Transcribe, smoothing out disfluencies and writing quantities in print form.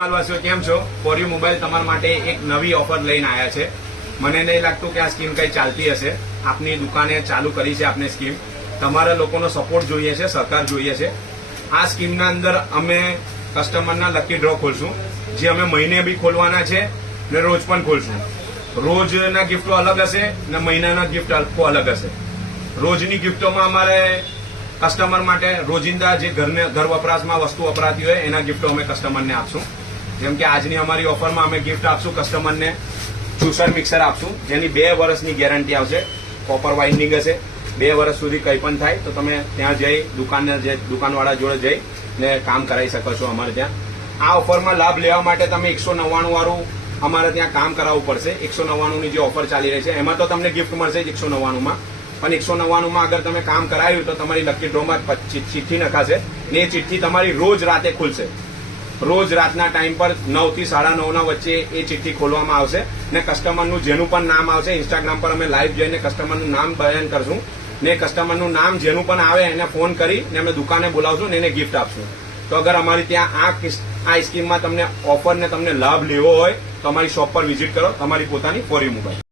વાસીઓ કેમ છો? For you mobile તમારા માટે એક નવી ઓફર લઈને આવ્યા છે. મને નહીં લાગતું કે આ સ્કીમ કઈ ચાલતી હશે. આપની દુકાને ચાલુ કરી છે આપને સ્કીમ. તમારા લોકોનો સપોર્ટ જોઈએ છે, સહકાર જોઈએ છે. આ સ્કીમના અંદર અમે કસ્ટમરના લકી ડ્રો ખોલશું, જે અમે મહિને બી ખોલવાના છે ને રોજ પણ ખોલશું. રોજના ગિફ્ટો અલગ હશે ને મહિનાના ગિફ્ટ અલગ હશે. રોજની ગિફ્ટોમાં અમારે કસ્ટમર માટે રોજિંદા જે ઘર વપરાશમાં વસ્તુ વપરાતી હોય એના ગિફ્ટો અમે કસ્ટમરને આપશું. જેમ કે આજની અમારી ઓફરમાં અમે ગિફ્ટ આપશું કસ્ટમરને જ્યુસર મિક્સર આપશું, જેની 2 વર્ષની ગેરંટી આવશે. કોપર વાઇન્ડિંગ હશે. 2 વર્ષ સુધી કંઈ પણ થાય તો તમે ત્યાં જઈ દુકાનવાળા જોડે જઈ ને કામ કરાવી શકો છો અમારે ત્યાં. આ ઓફરમાં લાભ લેવા માટે તમે 199 વાળું અમારે ત્યાં કામ કરાવવું પડશે. 199 ની જે ઓફર ચાલી રહી છે એમાં તો તમને ગિફ્ટ મળશે જ 199 માં, પણ 199 માં અગર તમે કામ કરાવ્યું તો તમારી લકી ડ્રોમાં ચિઠ્ઠી નખાશે ને એ ચિઠ્ઠી તમારી રોજ રાતે ખુલશે. રોજ રાતના ટાઈમ પર 9 થી 9:30 ના વચ્ચે એ ચિઠ્ઠી ખોલવામાં આવશે ને કસ્ટમરનું જેનું પણ નામ આવશે, ઇન્સ્ટાગ્રામ પર અમે લાઈવ જઈને કસ્ટમરનું નામ બયાન કરશું ને કસ્ટમરનું નામ જેનું પણ આવે એને ફોન કરી ને અમે દુકાને બોલાવશું ને એને ગિફ્ટ આપશું. તો અગર અમારી ત્યાં આ સ્કીમમાં તમને ઓફર ને તમને લાભ લેવો હોય તો અમારી શોપ પર વિઝિટ કરો, તમારી પોતાની ફોર યુ મોબાઈલ.